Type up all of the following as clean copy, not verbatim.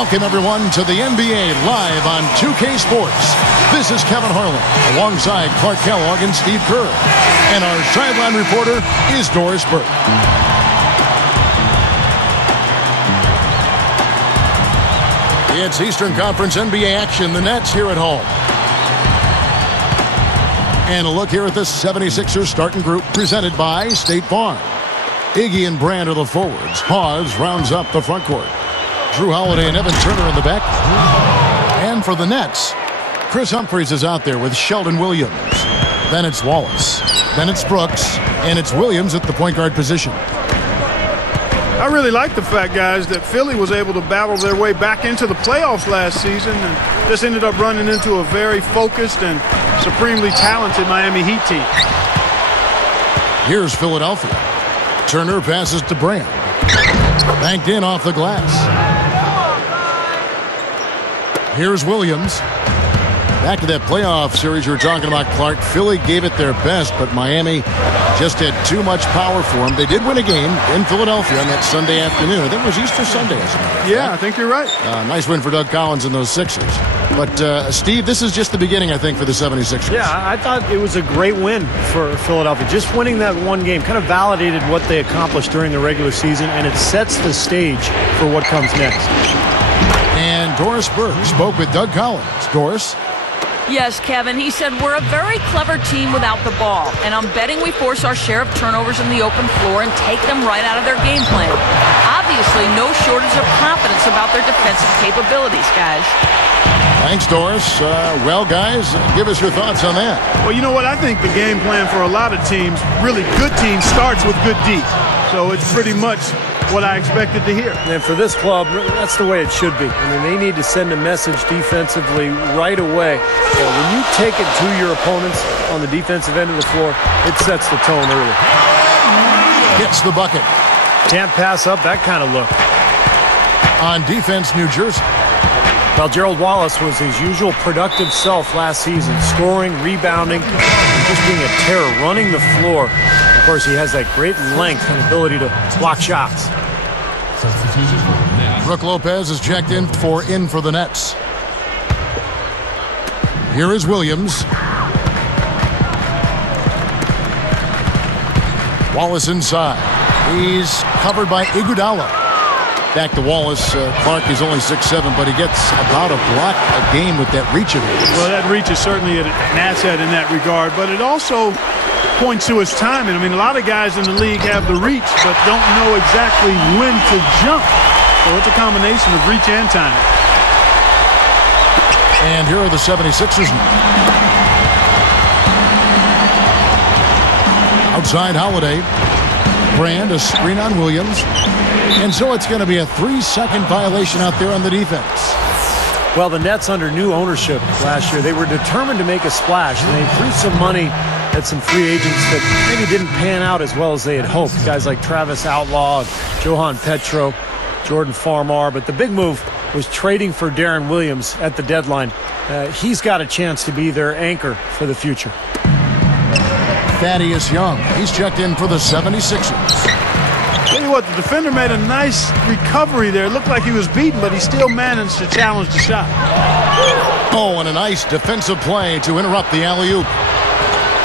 Welcome, everyone, to the NBA live on 2K Sports. This is Kevin Harlan, alongside Clark Kellogg and Steve Kerr. And our sideline reporter is Doris Burke. It's Eastern Conference NBA action. The Nets here at home. And a look here at the 76ers starting group presented by State Farm. Iggy and Brand are the forwards. Hawes rounds up the front court. Drew Holiday and Evan Turner in the back. And for the Nets, Chris Humphries is out there with Sheldon Williams. Then it's Wallace. Then it's Brooks. And it's Williams at the point guard position. I really like the fact, guys, that Philly was able to battle their way back into the playoffs last season and just ended up running into a very focused and supremely talented Miami Heat team. Here's Philadelphia. Turner passes to Brand. Banked in off the glass. Here's Williams. Back to that playoff series you were talking about, Clark. Philly gave it their best, but Miami just had too much power for them. They did win a game in Philadelphia on that Sunday afternoon. I think it was Easter Sunday, as a matter of fact. Yeah, I think you're right. Nice win for Doug Collins and those Sixers. But, Steve, this is just the beginning, I think, for the 76ers. Yeah, I thought it was a great win for Philadelphia. Just winning that one game kind of validated what they accomplished during the regular season, and it sets the stage for what comes next. And Doris Burke spoke with Doug Collins. Doris? Yes, Kevin. He said, we're a very clever team without the ball, and I'm betting we force our share of turnovers in the open floor and take them right out of their game plan. Obviously, no shortage of confidence about their defensive capabilities, guys. Thanks, Doris. Well, guys, give us your thoughts on that. Well, you know what? I think the game plan for a lot of teams, really good teams, starts with good D. So it's pretty much what I expected to hear. And for this club, that's the way it should be. I mean, they need to send a message defensively right away. When you take it to your opponents on the defensive end of the floor, it sets the tone early. Gets the bucket. Can't pass up that kind of look. On defense, New Jersey. Well, Gerald Wallace was his usual productive self last season, scoring, rebounding, and just being a terror, running the floor. Of course, he has that great length and ability to block shots. Brook Lopez is checked in for the Nets. Here is Williams. Wallace inside. He's covered by Iguodala. Back to Wallace. Clark is only 6'7", but he gets about a block a game with that reach of his. Well, that reach is certainly an asset in that regard, but it also points to his timing. I mean, a lot of guys in the league have the reach, but don't know exactly when to jump. So it's a combination of reach and timing. And here are the 76ers now. Outside Holiday. Brand, a screen on Williams. And so it's going to be a 3-second violation out there on the defense. Well, the Nets under new ownership last year, they were determined to make a splash, and they threw some money at some free agents that maybe didn't pan out as well as they had hoped. Guys like Travis Outlaw, Johan Petro, Jordan Farmar. But the big move was trading for Darren Williams at the deadline. He's got a chance to be their anchor for the future. Thaddeus Young, he's checked in for the 76ers. Tell you what, the defender made a nice recovery there. It looked like he was beaten, but he still managed to challenge the shot. Oh, and a nice defensive play to interrupt the alley-oop.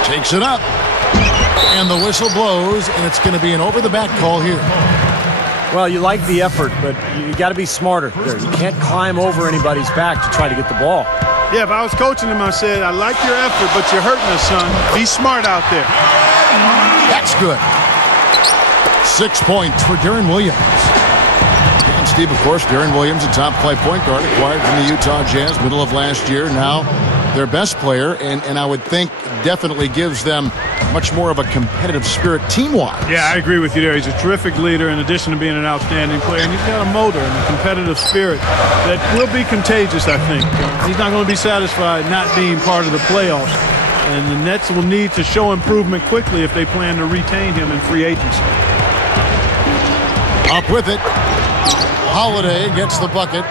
Takes it up. And the whistle blows, and it's going to be an over-the-back call here. Well, you like the effort, but you got to be smarter there. You can't climb over anybody's back to try to get the ball. Yeah, if I was coaching him, I said, I like your effort, but you're hurting us, son. Be smart out there. That's good. 6 points for Darren Williams. And Steve, of course, Darren Williams, a top flight point guard, acquired from the Utah Jazz middle of last year. Now their best player, and I would think definitely gives them much more of a competitive spirit team-wise. Yeah, I agree with you there. He's a terrific leader in addition to being an outstanding player. And he's got a motor and a competitive spirit that will be contagious, I think. He's not going to be satisfied not being part of the playoffs. And the Nets will need to show improvement quickly if they plan to retain him in free agency. Up with it. Holiday gets the bucket.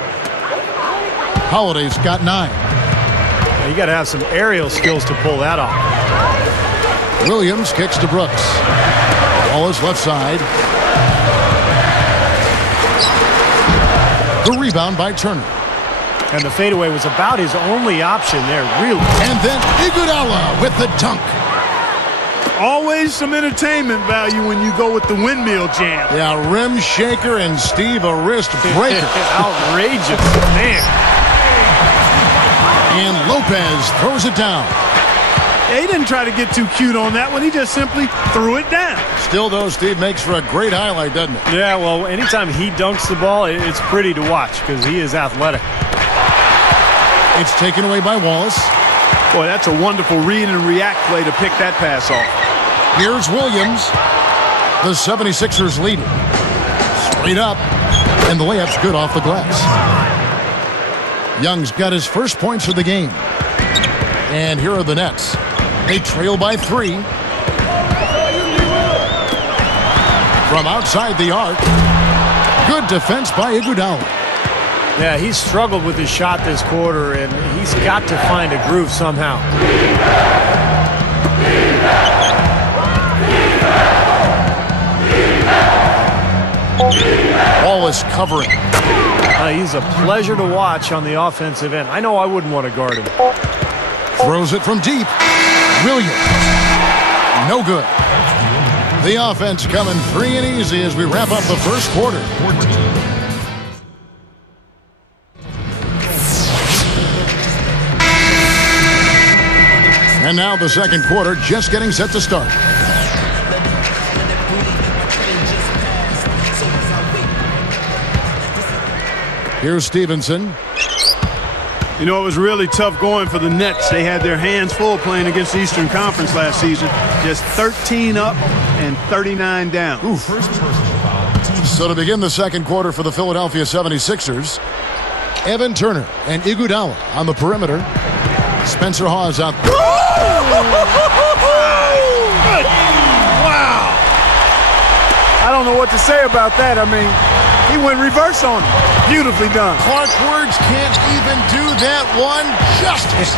Holiday's got 9. Now, you got to have some aerial skills to pull that off. Williams kicks to Brooks. Wallace left side. The rebound by Turner. And the fadeaway was about his only option there, really. And then Iguodala with the dunk. Always some entertainment value when you go with the windmill jam. Yeah, rim shaker and Steve a wrist breaker. Outrageous, man. And Lopez throws it down. Yeah, he didn't try to get too cute on that one. He just simply threw it down. Still, though, Steve makes for a great highlight, doesn't it? Yeah, well, anytime he dunks the ball, it's pretty to watch because he is athletic. It's taken away by Wallace. Boy, that's a wonderful read and react play to pick that pass off. Here's Williams. The 76ers lead it. Straight up. And the layup's good off the glass. Young's got his first points of the game. And here are the Nets. They trail by 3. From outside the arc. Good defense by Iguodala. Yeah, he's struggled with his shot this quarter, and he's got to find a groove somehow. Wallace covering. He's a pleasure to watch on the offensive end. I know I wouldn't want to guard him. Throws it from deep. Williams. No good. The offense coming free and easy as we wrap up the first quarter. And now the second quarter just getting set to start. Here's Stevenson. You know, it was really tough going for the Nets. They had their hands full playing against the Eastern Conference last season. Just 13 up and 39 down. Oof. So to begin the second quarter for the Philadelphia 76ers, Evan Turner and Iguodala on the perimeter. Spencer Hawes out. Wow. I don't know what to say about that. I mean, he went reverse on him. Beautifully done. Clark Words can't even do that one justice.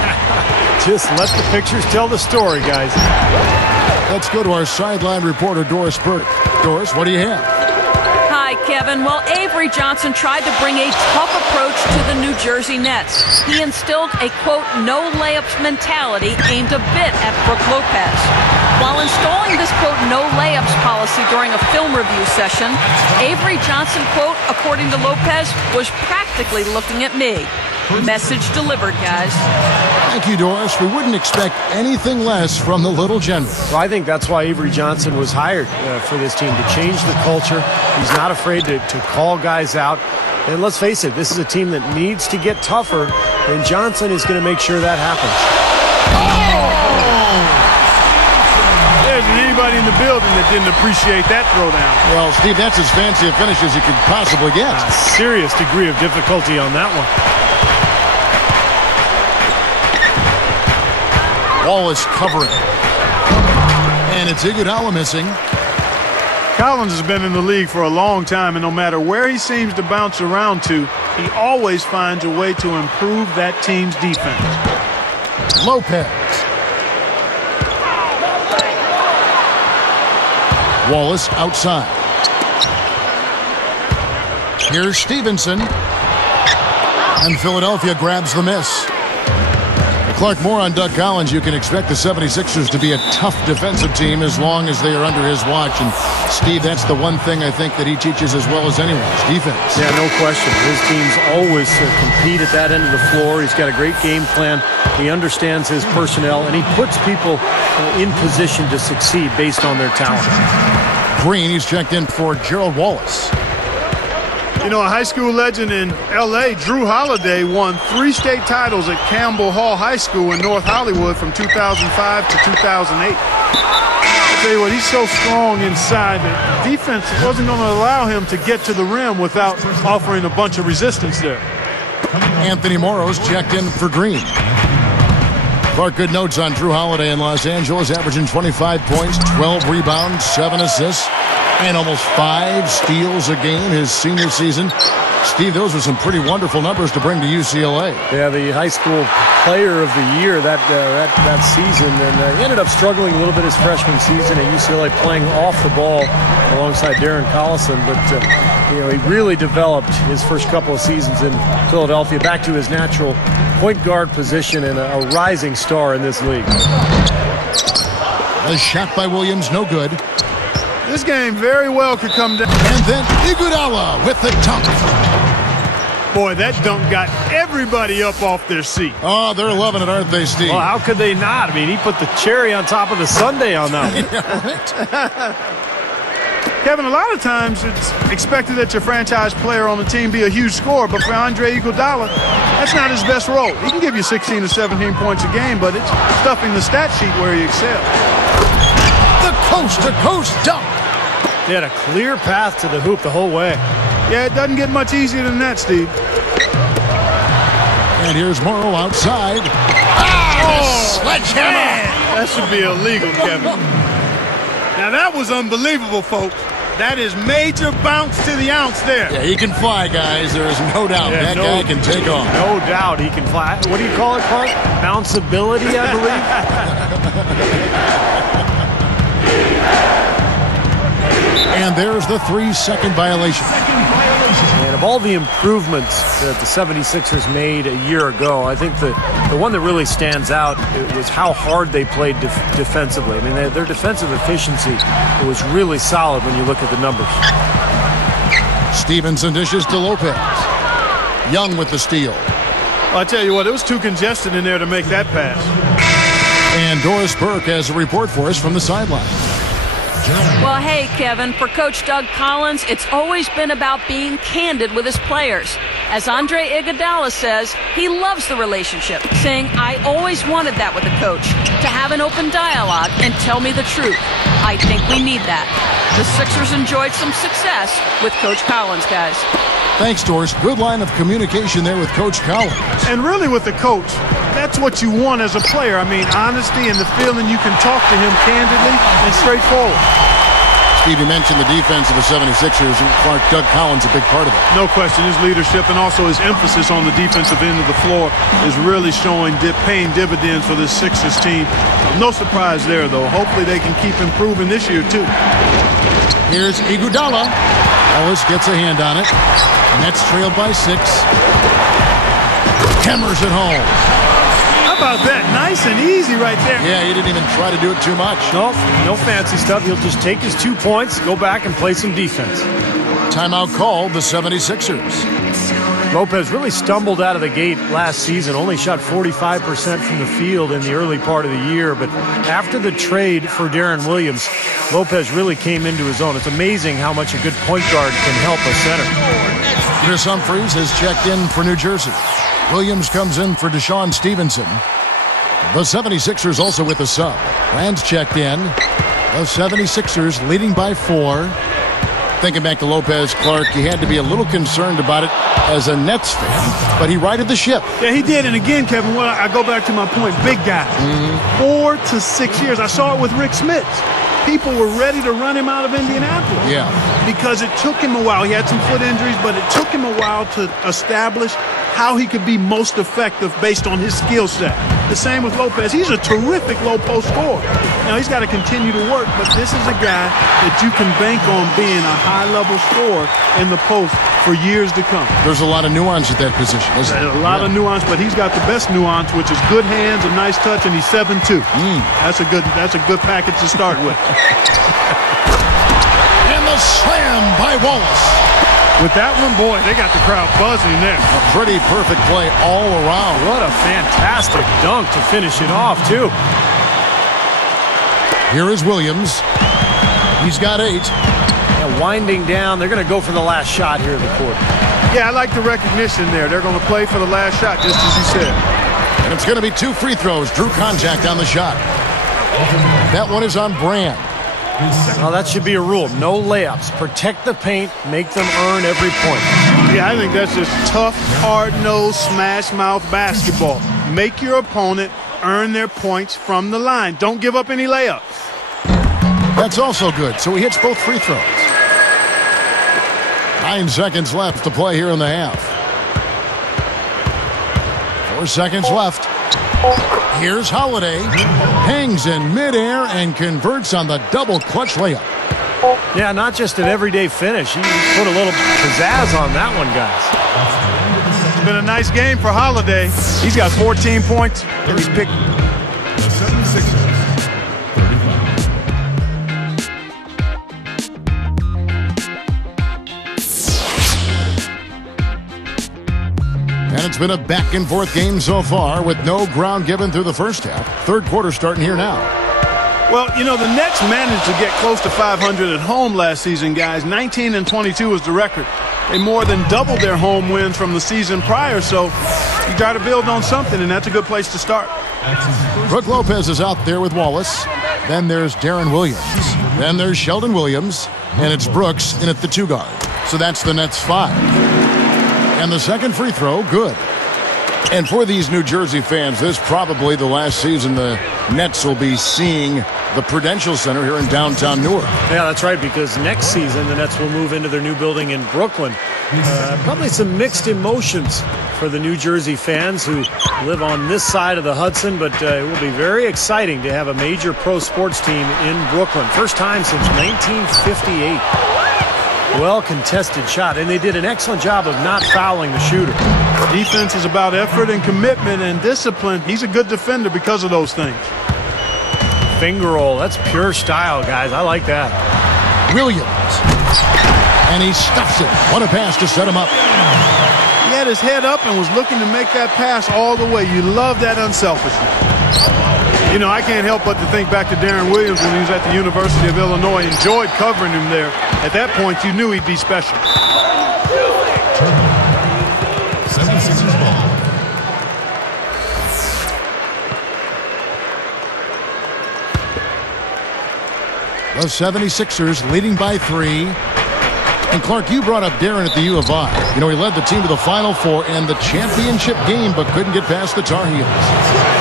Just let the pictures tell the story, guys. Let's go to our sideline reporter, Doris Burdick. Doris, what do you have? Hi, Kevin. Well, Avery Johnson tried to bring a tough approach to the New Jersey Nets. He instilled a, quote, no layups mentality aimed a bit at Brook Lopez. While installing this, quote, no layups policy during a film review session, Avery Johnson, quote, according to Lopez, was practically looking at me. Message delivered, guys. Thank you, Doris. We wouldn't expect anything less from the little general. Well, I think that's why Avery Johnson was hired for this team, to change the culture. He's not afraid to call guys out. And let's face it, this is a team that needs to get tougher, and Johnson is going to make sure that happens. There isn't anybody in the building that didn't appreciate that throwdown. Well, Steve, that's as fancy a finish as you could possibly get. A serious degree of difficulty on that one. Wallace covering. And it's Iguodala missing. Collins has been in the league for a long time, and no matter where he seems to bounce around to, he always finds a way to improve that team's defense. Lopez. Wallace outside. Here's Stevenson. And Philadelphia grabs the miss. Clark, more on Doug Collins. You can expect the 76ers to be a tough defensive team as long as they are under his watch. And, Steve, that's the one thing I think that he teaches as well as anyone, is defense. Yeah, no question. His teams always compete at that end of the floor. He's got a great game plan. He understands his personnel, and he puts people in position to succeed based on their talent. Green, he's checked in for Gerald Wallace. You know, a high school legend in L.A., Drew Holiday, won 3 state titles at Campbell Hall High School in North Hollywood from 2005 to 2008. I'll tell you what, he's so strong inside that defense wasn't going to allow him to get to the rim without offering a bunch of resistance there. Anthony Morrow's checked in for Green. Clark, good notes on Drew Holiday in Los Angeles, averaging 25 points, 12 rebounds, 7 assists. And almost 5 steals a game his senior season. Steve, those were some pretty wonderful numbers to bring to UCLA. Yeah, the high school player of the year that season, and he ended up struggling a little bit his freshman season at UCLA, playing off the ball alongside Darren Collison. But You know, he really developed his first couple of seasons in Philadelphia back to his natural point guard position and a rising star in this league. A shot by Williams, no good. This game very well could come down. And then Iguodala with the dunk. Boy, that dunk got everybody up off their seat. Oh, they're loving it, aren't they, Steve? Well, how could they not? I mean, he put the cherry on top of the sundae on that one. Yeah, right. Kevin, a lot of times it's expected that your franchise player on the team be a huge scorer, but for Andre Iguodala, that's not his best role. He can give you 16 to 17 points a game, but it's stuffing the stat sheet where he excels. The coast-to-coast dunk. They had a clear path to the hoop the whole way. Yeah, it doesn't get much easier than that, Steve. And here's Morrow outside. Sledgehammer! Man, that should be illegal, Kevin. Now, that was unbelievable, folks. That is major bounce to the ounce there. Yeah, he can fly, guys. There is no doubt. Yeah, that guy can take off. No doubt he can fly. What do you call it, Clark? Bounceability, I believe. And there's the 3-second violation. And of all the improvements that the 76ers made a year ago, I think the one that really stands out was how hard they played defensively. I mean, their defensive efficiency was really solid when you look at the numbers. Stevenson dishes to Lopez. Young with the steal. Well, I tell you what, it was too congested in there to make that pass. And Doris Burke has a report for us from the sideline. Well, hey, Kevin, for Coach Doug Collins, it's always been about being candid with his players. As Andre Iguodala says, he loves the relationship, saying, I always wanted that with a coach, to have an open dialogue and tell me the truth. I think we need that. The Sixers enjoyed some success with Coach Collins, guys. Thanks, Doris. Good line of communication there with Coach Collins. And really with the coach, that's what you want as a player. I mean, honesty and the feeling you can talk to him candidly and straightforward. Steve, you mentioned the defense of the 76ers, and Clark, Doug Collins a big part of it. No question, his leadership and also his emphasis on the defensive end of the floor is really paying dividends for this Sixers team. No surprise there, though. Hopefully they can keep improving this year, too. Here's Iguodala. Ellis gets a hand on it. Nets trailed by 6. Hammers it home. How about that? Nice and easy right there. Yeah, he didn't even try to do it too much. No fancy stuff. He'll just take his 2 points, go back and play some defense. Timeout called the 76ers. Lopez really stumbled out of the gate last season, only shot 45% from the field in the early part of the year. But after the trade for Darren Williams, Lopez really came into his own. It's amazing how much a good point guard can help a center. Chris Humphries has checked in for New Jersey. Williams comes in for Deshaun Stevenson. The 76ers also with a sub. Rand's checked in. The 76ers leading by 4. Thinking back to Lopez, Clark, he had to be a little concerned about it as a Nets fan, but he righted the ship. Yeah, he did. And again, Kevin, I go back to my point, big guy. 4 to 6 years. I saw it with Rick Smith. People were ready to run him out of Indianapolis. Yeah. Because it took him a while. He had some foot injuries, but it took him a while to establish how he could be most effective based on his skill set. The same with Lopez. He's a terrific low post scorer. Now, he's got to continue to work, but this is a guy that you can bank on being a high-level scorer in the post for years to come. There's a lot of nuance at that position, isn't there? A lot of nuance, but he's got the best nuance, which is good hands, a nice touch, and he's 7'2". That's a good package to start with. And the slam by Wallace. With that one, boy, they got the crowd buzzing there. A pretty perfect play all around. What a fantastic dunk to finish it off, too. Here is Williams. He's got 8. And winding down, they're going to go for the last shot here in the court. Yeah, I like the recognition there. They're going to play for the last shot, just as you said. And it's going to be 2 free throws. Drew contact on the shot. That one is on Brand. Well, that should be a rule. No layups. Protect the paint. Make them earn every point. Yeah, I think that's just tough, hard-nosed, smash-mouth basketball. Make your opponent earn their points from the line. Don't give up any layups. That's also good. So he hits both free throws. 9 seconds left to play here in the half. 4 seconds left. Here's Holiday. Hangs in midair and converts on the double clutch layup. Yeah, not just an everyday finish. He put a little pizzazz on that one, guys. It's been a nice game for Holiday. He's got 14 points, and he's picked. The 76ers. And it's been a back-and-forth game so far with no ground given through the first half. Third quarter starting here now. Well, you know, the Nets managed to get close to 500 at home last season, guys. 19-22 was the record. They more than doubled their home wins from the season prior, so you got to build on something, and that's a good place to start. Brook Lopez is out there with Wallace. Then there's Darren Williams. Then there's Sheldon Williams, and it's Brooks in at the 2 guard. So that's the Nets 5. And the second free throw, good. And for these New Jersey fans, this is probably the last season the Nets will be seeing the Prudential Center here in downtown Newark. Yeah, that's right, because next season the Nets will move into their new building in Brooklyn. Probably some mixed emotions for the New Jersey fans who live on this side of the Hudson, but it will be very exciting to have a major pro sports team in Brooklyn. First time since 1958. Well-contested shot, and they did an excellent job of not fouling the shooter. Defense is about effort and commitment and discipline. He's a good defender because of those things. Finger roll, that's pure style, guys. I like that. Williams. And he stuffs it. What a pass to set him up. He had his head up and was looking to make that pass all the way. You love that unselfishness. You know, I can't help but to think back to Darren Williams when he was at the University of Illinois. Enjoyed covering him there. At that point, you knew he'd be special. 76ers ball. The 76ers leading by 3. And Clark, you brought up Darren at the U of I. You know, he led the team to the Final Four and the championship game, but couldn't get past the Tar Heels.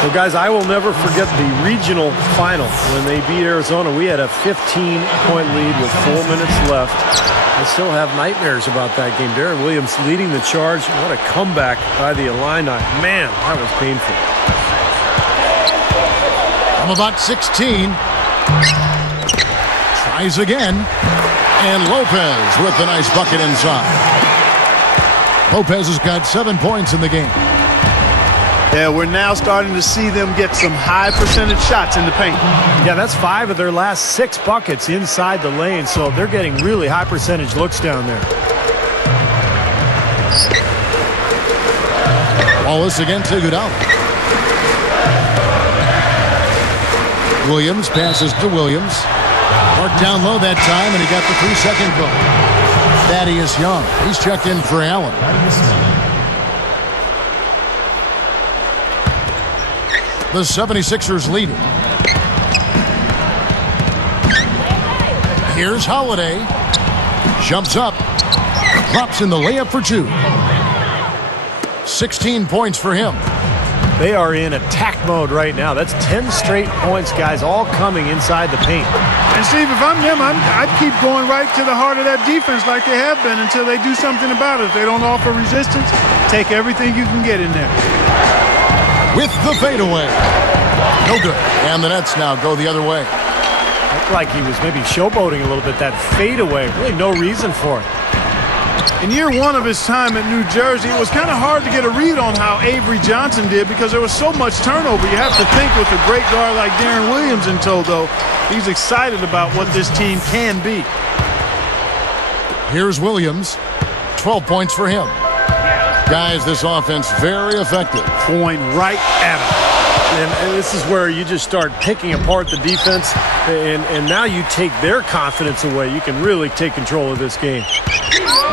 Well, guys, I will never forget the regional final when they beat Arizona. We had a 15-point lead with 4 minutes left. I still have nightmares about that game. Darren Williams leading the charge. What a comeback by the Illini. Man, that was painful. From about 16. Tries again. And Lopez with the nice bucket inside. Lopez has got 7 points in the game. Yeah, we're now starting to see them get some high percentage shots in the paint. Yeah, that's 5 of their last 6 buckets inside the lane, so they're getting really high percentage looks down there. Wallace against Iguodala. Williams passes to Williams. Marked down low that time, and he got the 3-second goal. Thaddeus Young. He's checked in for Allen. The 76ers leading. Here's Holiday. Jumps up. Drops in the layup for 2. 16 points for him. They are in attack mode right now. That's 10 straight points, guys, all coming inside the paint. And Steve, if I'm them, I'd keep going right to the heart of that defense like they have been until they do something about it. If they don't offer resistance, take everything you can get in there. With the fadeaway. No good. And the Nets now go the other way. Looked like he was maybe showboating a little bit. That fadeaway, really no reason for it. In year 1 of his time at New Jersey, it was kind of hard to get a read on how Avery Johnson did because there was so much turnover. You have to think with a great guard like Darren Williams in tow, though, he's excited about what this team can be. Here's Williams. 12 points for him. Guys, this offense very effective. Point right at him. And this is where you just start picking apart the defense, and now you take their confidence away. You can really take control of this game.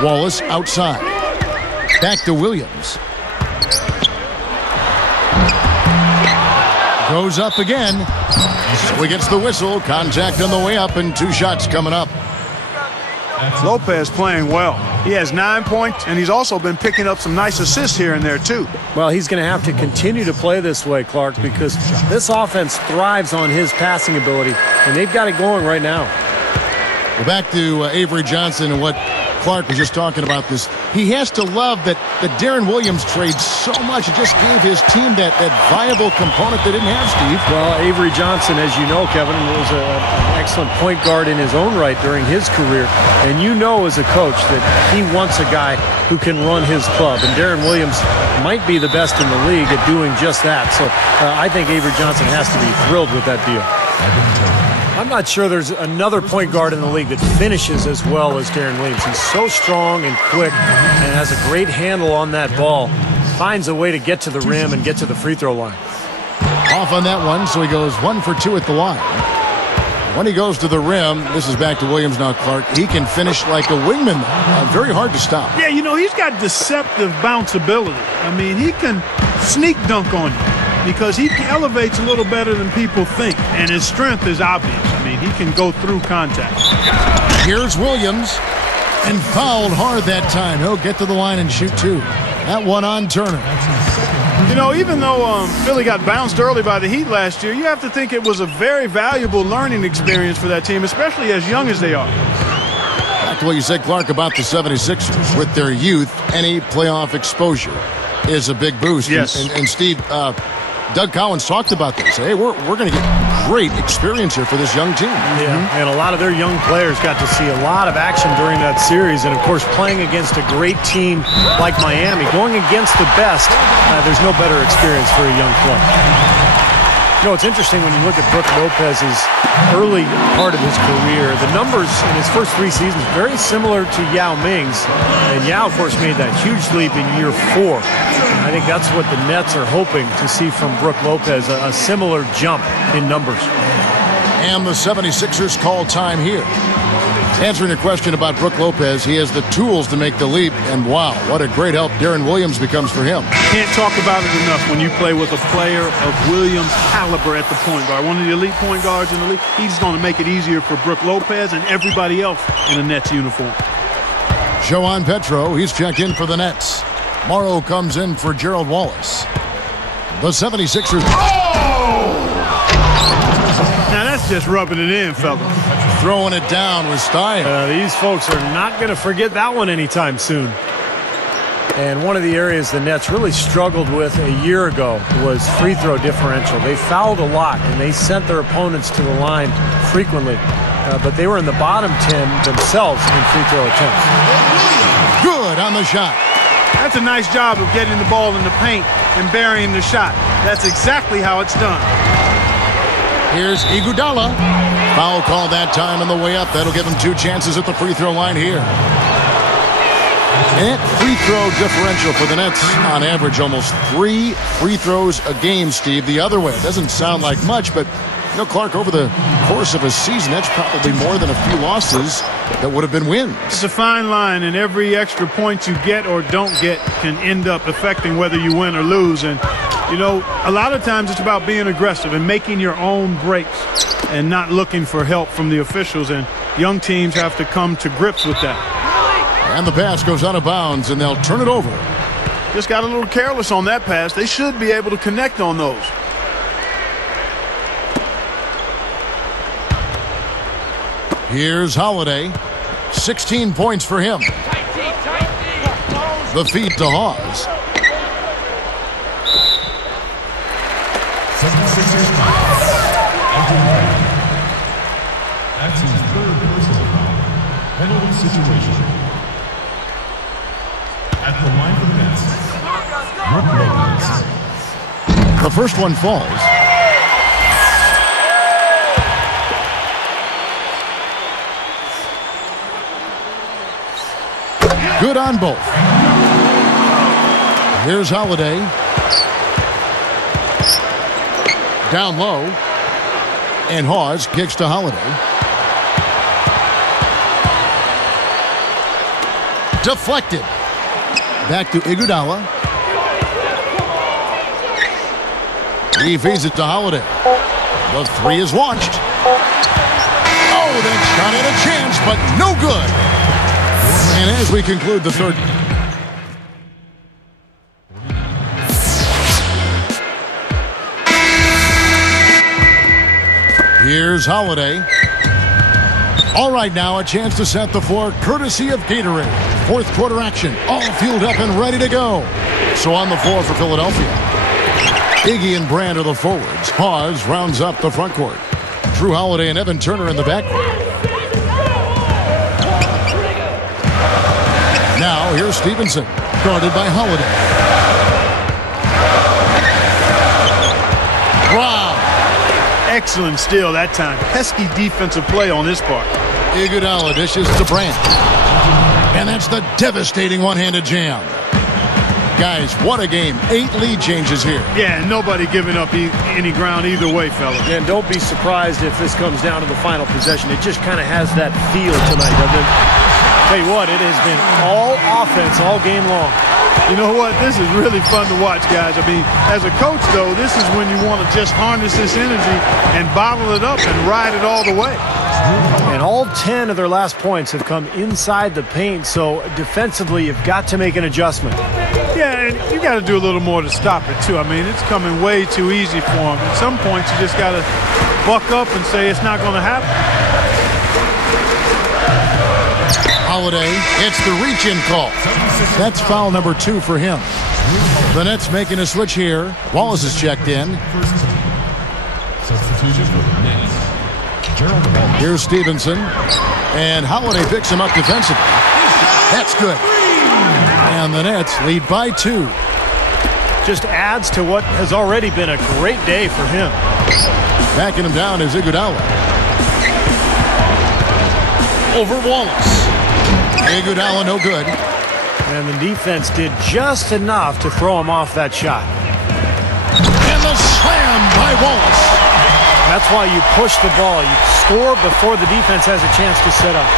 Wallace outside. Back to Williams. Goes up again. So he gets the whistle. Contact on the way up, and 2 shots coming up. Lopez playing well. He has 9 points, and he's also been picking up some nice assists here and there, too. Well, he's going to have to continue to play this way, Clark, because this offense thrives on his passing ability, and they've got it going right now. Well, back to Avery Johnson and what Clark was just talking about this. He has to love that Darren Williams trade so much. It just gave his team that viable component they didn't have, Steve. Well, Avery Johnson, as you know, Kevin, was an excellent point guard in his own right during his career. And you know as a coach that he wants a guy who can run his club. And Darren Williams might be the best in the league at doing just that. So I think Avery Johnson has to be thrilled with that deal. I'm not sure there's another point guard in the league that finishes as well as Darren Williams. He's so strong and quick and has a great handle on that ball. Finds a way to get to the rim and get to the free throw line. Off on that one, so he goes 1 for 2 at the line. When he goes to the rim, this is back to Williams now, Clark. He can finish like a wingman. Very hard to stop. Yeah, you know, he's got deceptive bounce ability. I mean, he can sneak dunk on you because he elevates a little better than people think, and his strength is obvious. I mean, he can go through contact. Here's Williams, and fouled hard that time. He'll get to the line and shoot two. That one on Turner. You know, even though Philly got bounced early by the Heat last year, you have to think it was a very valuable learning experience for that team, especially as young as they are. Back to what you said, Clark, about the 76ers. With their youth, any playoff exposure is a big boost. Yes. And Steve, Doug Collins talked about this. Hey, we're going to get great experience here for this young team. Yeah, and a lot of their young players got to see a lot of action during that series. And, of course, playing against a great team like Miami, going against the best, there's no better experience for a young club. You know, it's interesting when you look at Brook Lopez's early part of his career. The numbers in his first 3 seasons very similar to Yao Ming's. And Yao, of course, made that huge leap in year 4. And I think that's what the Nets are hoping to see from Brook Lopez, a similar jump in numbers. And the 76ers call time here. Answering your question about Brook Lopez, he has the tools to make the leap, and wow, what a great help Darren Williams becomes for him. Can't talk about it enough when you play with a player of Williams' caliber at the point guard. One of the elite point guards in the league. He's going to make it easier for Brook Lopez and everybody else in a Nets uniform. Joan Petro, he's checked in for the Nets. Morrow comes in for Gerald Wallace. The 76ers. Oh! Now that's just rubbing it in, fella. Throwing it down with Stein. These folks are not going to forget that one anytime soon. And one of the areas the Nets really struggled with a year ago was free throw differential. They fouled a lot, and they sent their opponents to the line frequently. But they were in the bottom 10 themselves in free throw attempts. Good on the shot. That's a nice job of getting the ball in the paint and burying the shot. That's exactly how it's done. Here's Iguodala. Foul call that time on the way up. That'll give him 2 chances at the free throw line here. And free throw differential for the Nets on average almost 3 free throws a game, Steve. The other way. It doesn't sound like much, but you know, Clark, over the course of a season, that's probably more than a few losses that would have been wins. It's a fine line, and every extra point you get or don't get can end up affecting whether you win or lose. And, you know, a lot of times it's about being aggressive and making your own breaks and not looking for help from the officials. And young teams have to come to grips with that. And the pass goes out of bounds, and they'll turn it over. Just got a little careless on that pass. They should be able to connect on those. Here's Holiday. 16 points for him. The feed to Hawes. 76ers foul. That's his 3rd personal foul. Penalty situation. At the line for the Nets, Brook Lopez. The first one falls. Good on both. Here's Holiday. Down low. And Hawes kicks to Holiday. Deflected. Back to Iguodala. He feeds it to Holiday. The 3 is launched. Oh, that shot had a chance, but no good. And as we conclude the third. Here's Holiday. All right, now a chance to set the floor courtesy of Gatorade. Fourth quarter action, all fueled up and ready to go. So on the floor for Philadelphia, Iggy and Brand are the forwards. Hawes rounds up the front court. Drew Holiday and Evan Turner in the backcourt. Now here's Stevenson, guarded by Holiday. Wow. Excellent steal that time. Pesky defensive play on this part. Iguodala dishes to Brand. And that's the devastating one-handed jam. Guys, what a game. 8 lead changes here. Yeah, nobody giving up any ground either way, fellas. And don't be surprised if this comes down to the final possession. It just kind of has that feel tonight, doesn't it? Tell you what, it has been all offense all game long. You know what? This is really fun to watch, guys. I mean, as a coach, though, this is when you want to just harness this energy and bottle it up and ride it all the way. And all 10 of their last points have come inside the paint, so defensively, you've got to make an adjustment. Yeah, and you got to do a little more to stop it, too. I mean, it's coming way too easy for them. At some points, you just got to buck up and say it's not going to happen. Holiday gets the reach-in call. That's foul number 2 for him. The Nets making a switch here. Wallace is checked in. Substitution for the Nets. Gerald Wallace. Here's Stevenson. And Holiday picks him up defensively. That's good. And the Nets lead by 2. Just adds to what has already been a great day for him. Backing him down is Iguodala. Over Wallace. Iguodala no good. And the defense did just enough to throw him off that shot. And the slam by Wallace. That's why you push the ball. You score before the defense has a chance to set up.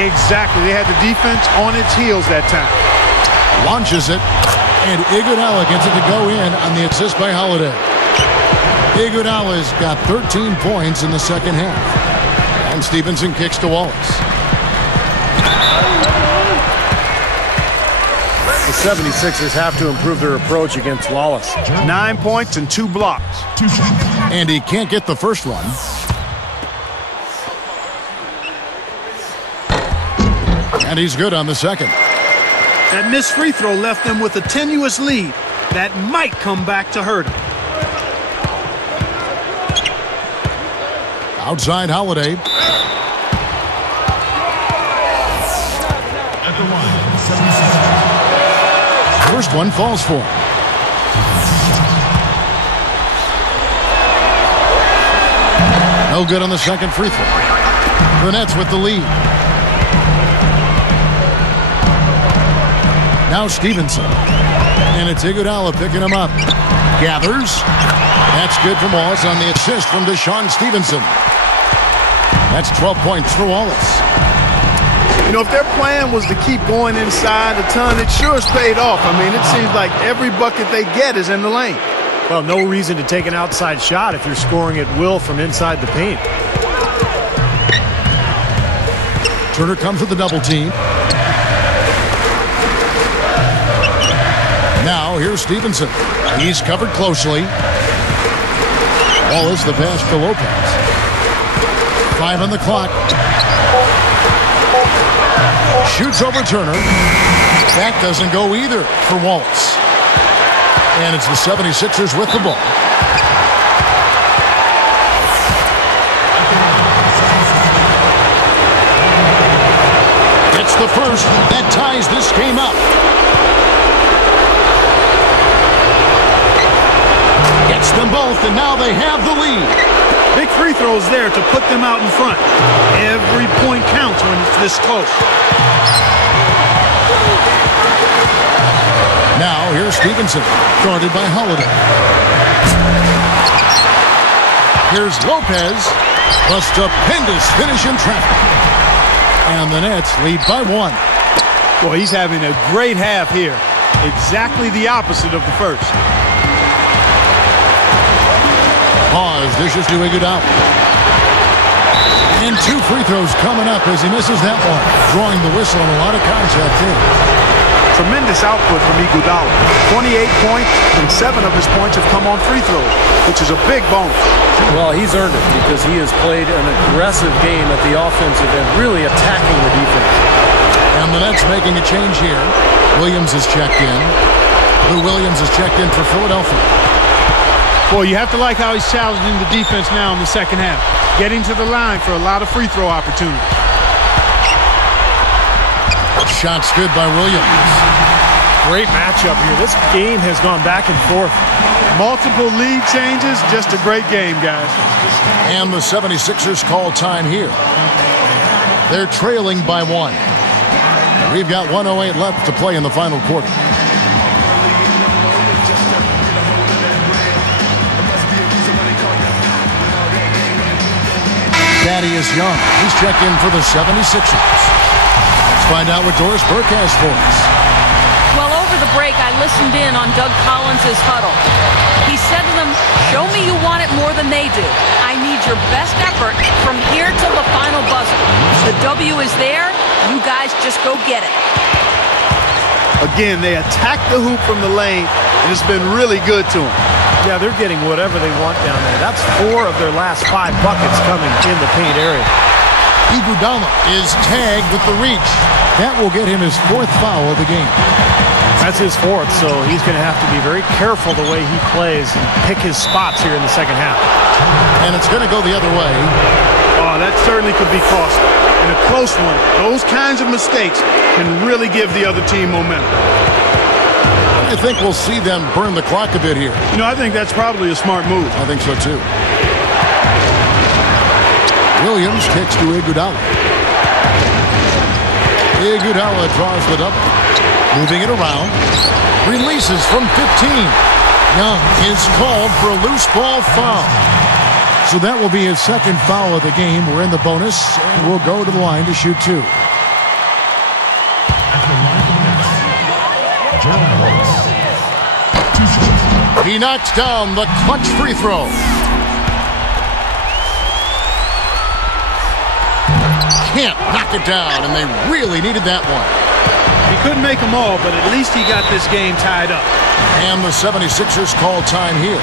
Exactly. They had the defense on its heels that time. Launches it. And Iguodala gets it to go in on the assist by Holiday. Iguodala's got 13 points in the second half. And Stevenson kicks to Wallace. The 76ers have to improve their approach against Wallace. 9 points and 2 blocks. And he can't get the first one. And he's good on the second. That missed free throw left them with a tenuous lead that might come back to hurt them. Outside Holiday. At the line, 76. First one falls for him. No good on the second free throw. The Nets with the lead. Now Stevenson. And it's Iguodala picking him up. Gathers. That's good from Wallace on the assist from Deshaun Stevenson. That's 12 points for Wallace. You know, if their plan was to keep going inside a ton, it sure has paid off. I mean, it seems like every bucket they get is in the lane. Well, no reason to take an outside shot if you're scoring at will from inside the paint. Turner comes with the double team. Now here's Stevenson. He's covered closely. Wallace the pass to Lopez. 5 on the clock. Shoots over Turner. That doesn't go either for Wallace. And it's the 76ers with the ball. It's the first that ties this game up. Gets them both, and now they have the lead. Big free throws there to put them out in front. Every point counts when it's this close. Now here's Stevenson, guarded by Holiday. Here's Lopez, a stupendous finish in traffic. And the Nets lead by 1. Well, he's having a great half here. Exactly the opposite of the first. Pause, dishes to Iguodala. And 2 free throws coming up as he misses that one. Drawing the whistle and a lot of contact here. Tremendous output from Iguodala. 28 points, and 7 of his points have come on free throws, which is a big bonus. Well, he's earned it because he has played an aggressive game at the offensive end, really attacking the defense. And the Nets making a change here. Williams is checked in. Lou Williams is checked in for Philadelphia. Boy, you have to like how he's challenging the defense now in the second half. Getting to the line for a lot of free throw opportunities. Shots good by Williams. Great matchup here. This game has gone back and forth. Multiple lead changes. Just a great game, guys. And the 76ers call time here. They're trailing by 1. We've got 1:08 left to play in the final quarter. Thaddeus Young. He's checked in for the 76ers. Let's find out what Doris Burke has for us. Well, over the break, I listened in on Doug Collins' huddle. He said to them, show me you want it more than they do. I need your best effort from here till the final buzzer. The W is there. You guys just go get it. Again, they attack the hoop from the lane, and it's been really good to them. Yeah, they're getting whatever they want down there. That's 4 of their last 5 buckets coming in the paint area. Iguodala is tagged with the reach. That will get him his 4th foul of the game. That's his 4th, so he's going to have to be very careful the way he plays and pick his spots here in the second half. And it's going to go the other way. Oh, that certainly could be costly. In a close one, those kinds of mistakes can really give the other team momentum. I think we'll see them burn the clock a bit here. You know, I think that's probably a smart move. I think so, too. Williams kicks to Iguodala. Iguodala draws the double. Moving it around. Releases from 15. Young is called for a loose ball foul. So that will be his 2nd foul of the game. We're in the bonus, and we'll go to the line to shoot 2. At the line of Nets, Gerald Morris. 2 shots. He knocks down the clutch free throw. Can't knock it down, and they really needed that one. He couldn't make them all, but at least he got this game tied up. And the 76ers call time here.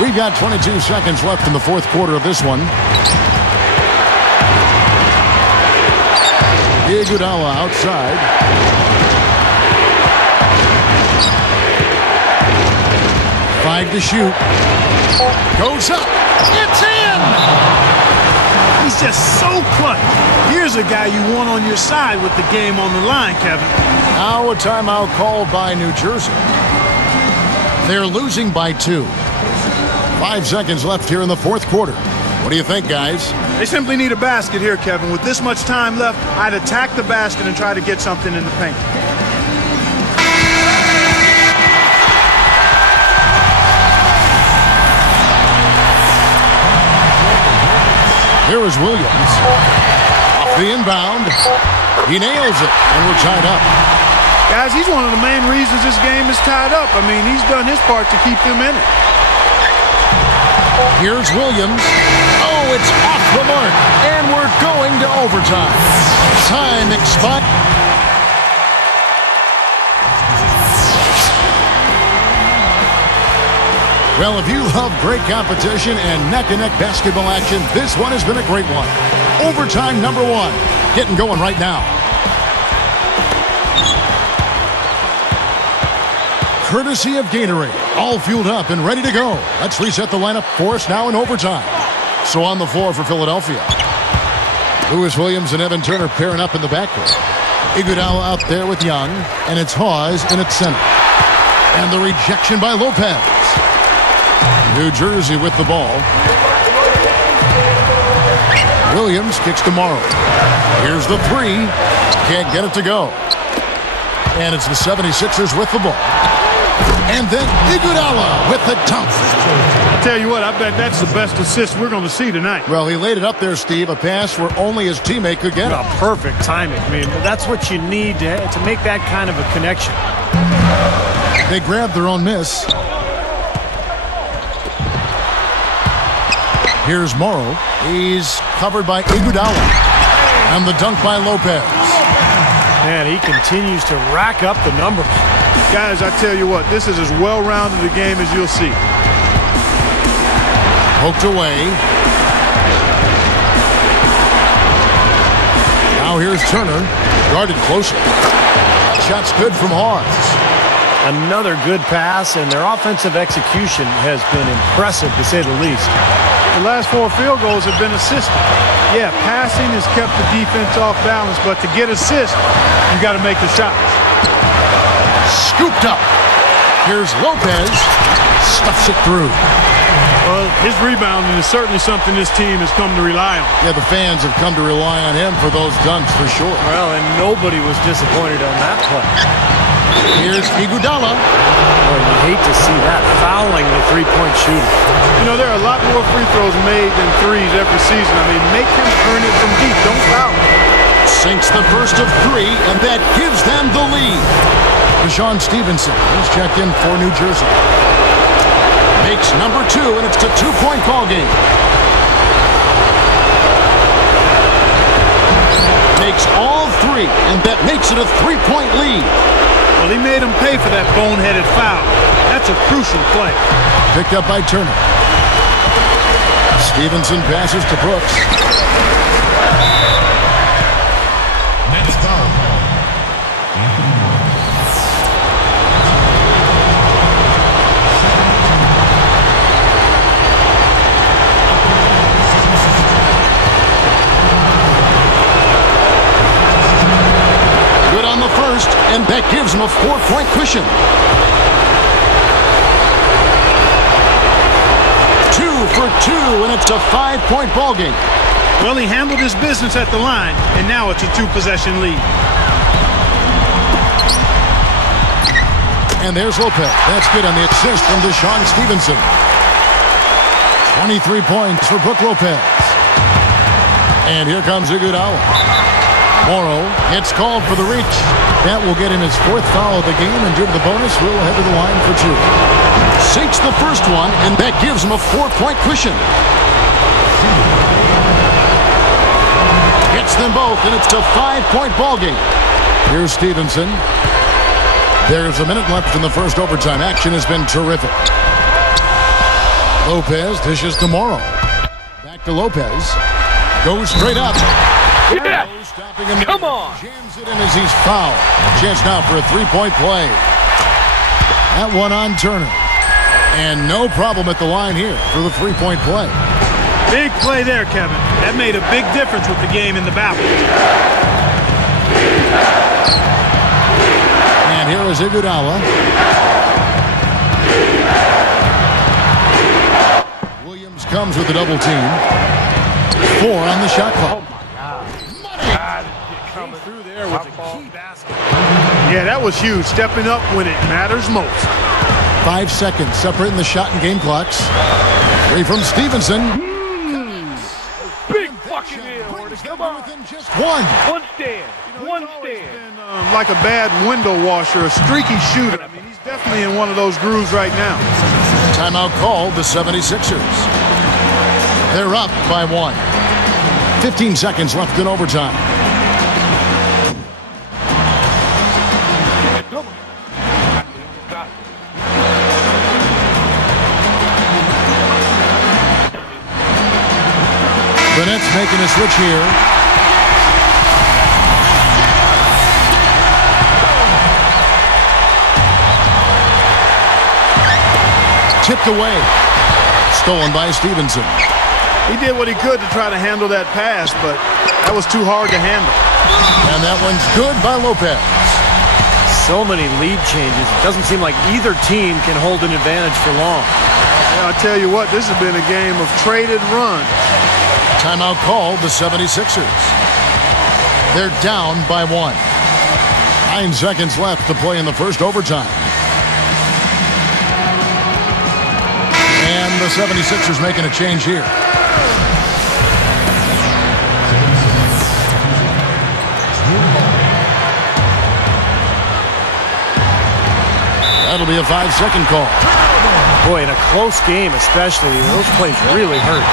We've got 22 seconds left in the 4th quarter of this one. Iguodala outside. Five to shoot. Goes up. It's in! He's just so clutch. Here's a guy you want on your side with the game on the line, Kevin. Now a timeout called by New Jersey. They're losing by 2. 5 seconds left here in the 4th quarter. What do you think, guys? They simply need a basket here, Kevin. With this much time left, I'd attack the basket and try to get something in the paint. Here is Williams. Off the inbound. He nails it, and we're tied up. Guys, he's one of the main reasons this game is tied up. I mean, he's done his part to keep them in it. Here's Williams. Oh, it's off the mark. And we're going to overtime. Time expired. Well, if you love great competition and neck-and-neck basketball action, this one has been a great one. Overtime number 1. Getting going right now. Courtesy of Gatorade. All fueled up and ready to go. Let's reset the lineup for us now in overtime. So on the floor for Philadelphia. Lewis Williams and Evan Turner pairing up in the backcourt. Iguodala out there with Young. And it's Hawes in its center. And the rejection by Lopez. New Jersey with the ball. Williams kicks to Morrow. Here's the 3. Can't get it to go. And it's the 76ers with the ball. And then Iguodala with the dunk. I tell you what, I bet that's the best assist we're going to see tonight. Well, he laid it up there, Steve, a pass where only his teammate could get it. Perfect timing. I mean, that's what you need to make that kind of a connection. They grabbed their own miss. Here's Morrow. He's covered by Iguodala. And the dunk by Lopez. Man, he continues to rack up the numbers. Guys, I tell you what, this is as well-rounded a game as you'll see. Poked away. Now here's Turner. Guarded closer. Shot's good from Hawes. Another good pass, and their offensive execution has been impressive, to say the least. The last 4 field goals have been assisted. Yeah, passing has kept the defense off balance, but to get assists, you got to make the shots. Scooped up. Here's Lopez. Stuffs it through. Well, his rebounding is certainly something this team has come to rely on. Yeah, the fans have come to rely on him for those dunks for sure. Well, and nobody was disappointed on that play. Here's Iguodala. Boy, you hate to see that, fouling the three-point shooter. You know, there are a lot more free throws made than threes every season. I mean, make him earn it from deep. Don't foul him. Sinks the first of 3, and that gives them the lead. DeShaun Stevenson is checked in for New Jersey. Makes number 2, and it's a 2-point ball game. Makes all 3, and that makes it a 3-point lead. Well, he made him pay for that boneheaded foul. That's a crucial play. Picked up by Turner. Stevenson passes to Brooks. Next foul. Anthony Moore. Good on the first, and that gives him a 4-point cushion. 2 for 2, and it's a 5-point ball game. Well, he handled his business at the line, and now it's a 2-possession lead. And there's Lopez. That's good on the assist from DeShaun Stevenson. 23 points for Brook Lopez. And here comes Iguodala. Morrow gets called for the reach. That will get him his 4th foul of the game, and due to the bonus, will head to the line for 2. Sinks the first one, and that gives him a 4-point cushion. Gets them both, and it's a 5-point ball game. Here's Stevenson. There's a minute left in the first overtime. Action has been terrific. Lopez dishes to Morrow. Back to Lopez. Goes straight up. Yeah. Come on. Jams it in as he's fouled. Chance now for a 3-point play. That one on Turner. And no problem at the line here for the 3-point play. Big play there, Kevin. That made a big difference with the game in the battle. And here is Iguodala. Williams comes with the double team. 4 on the shot clock. Coming through there was a key basket. Yeah, that was huge. Stepping up when it matters most. 5 seconds separating the shot and game clocks. 3 from Stevenson. Big fucking deal, Horton. Come on. Within just 1. One stand. One stand. Been, like a bad window washer, a streaky shooter. I mean, he's definitely in one of those grooves right now. Timeout called the 76ers. They're up by 1. 15 seconds left in overtime. The Nets making a switch here. Tipped away. Stolen by Stevenson. He did what he could to try to handle that pass, but that was too hard to handle. And that one's good by Lopez. So many lead changes. It doesn't seem like either team can hold an advantage for long. Yeah, I'll tell you what, this has been a game of traded run. Timeout called the 76ers. They're down by 1. 9 seconds left to play in the first overtime. And the 76ers making a change here. That'll be a 5-second call. Boy, in a close game especially, those plays really hurt.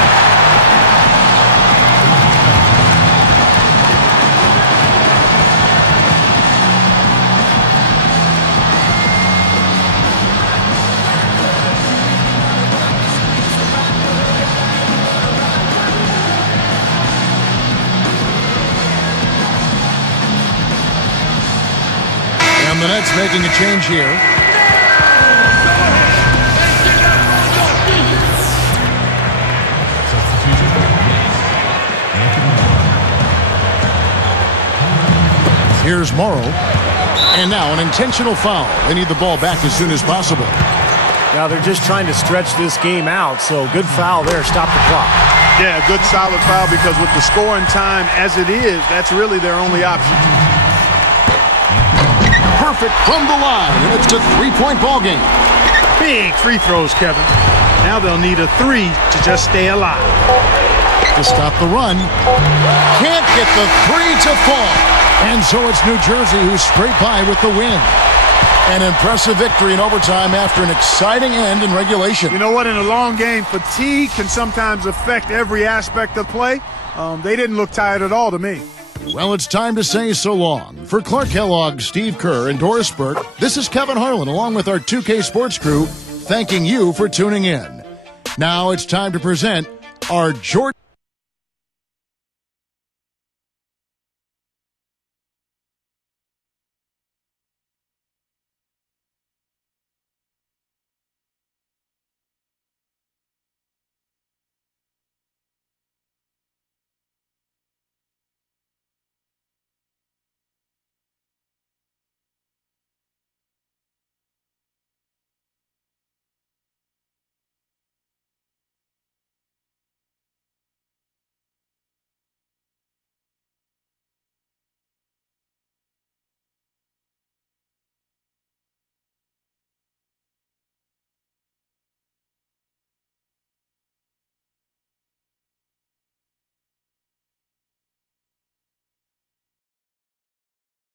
And the Nets making a change here. Here's Morrow. And now an intentional foul. They need the ball back as soon as possible. Now they're just trying to stretch this game out, so good foul there. Stop the clock. Yeah, good solid foul because with the scoring time as it is, that's really their only option. Perfect from the line, and it's a 3-point ball game. Big free throws, Kevin. Now they'll need a 3 to just stay alive. To stop the run. Can't get the 3 to fall. And so it's New Jersey who's straight by with the win. An impressive victory in overtime after an exciting end in regulation. You know what? In a long game, fatigue can sometimes affect every aspect of play. They didn't look tired at all to me. Well, it's time to say so long. For Clark Kellogg, Steve Kerr, and Doris Burke, this is Kevin Harlan along with our 2K Sports crew thanking you for tuning in. Now it's time to present our Jordan